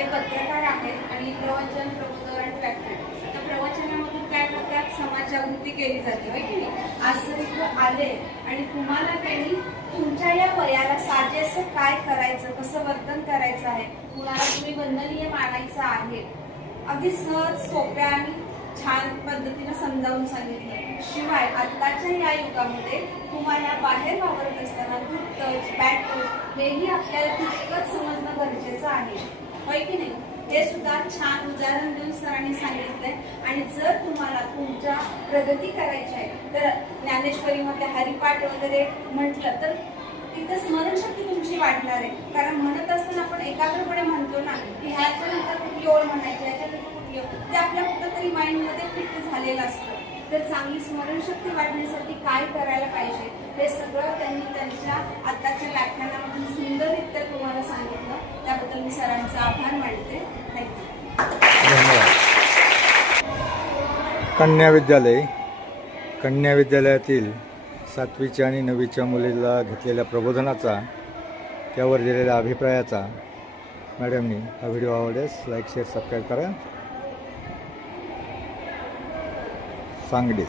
ते पत्रकार आहेत आणि प्रवचन, प्रबोधन, व्याख्यान. आता प्रवचनामधून काय करतात, समाज जागृती केली जाते, होय की नाही. आज जर इथं आले आणि तुम्हाला त्यांनी तुमच्या या वयाला साजेसं काय करायचं, कसं वर्तन करायचं आहे, कुणाला तुम्ही वंदनीय मानायचं आहे, अगदी सहज सोप्या आणि छान पद्धतीने समजावून सांगितलं. शिवाय आत्ताच्या या युगामध्ये तुम्हाला बाहेर वावरत असताना गुड टच, बॅड टच हेही आपल्याला तितकंच समजणं गरजेचं आहे, होय की नाही. हे सुद्धा छान उदाहरण देऊन सरांनी सांगितलंय. आणि जर तुम्हाला तुमच्या प्रगती करायची आहे तर ज्ञानेश्वरीमध्ये हरिपाठ वगैरे म्हटलं तर तिथं स्मरणशक्ती तुमची वाढणार आहे. कारण म्हणत असताना आपण एकाग्रपणे म्हणतो ना की ह्याच्यानंतर कुठली ओळ म्हणायची, ह्याच्यानंतर कुठली ओळ, ते आपल्या कुठंतरी माइंडमध्ये फिट झालेलं असतं. तर चांगली स्मरणशक्ती वाढण्यासाठी काय करायला पाहिजे हे सगळं त्यांनी त्यांच्या आताच्या व्याख्यानामधून सुंदररित्या तुम्हाला सांगितलं. त्याबद्दल मी सरांचा आभार मानते. धन्यवाद. कन्या विद्यालयातील 7वीच्या आणि 9वीच्या मुलीला घेतलेल्या प्रबोधनाचा, त्यावर दिलेल्या अभिप्रायाचा मॅडमनी हा व्हिडिओ आवडल्यास लाईक, शेअर, सबस्क्राईब करा. सांगली.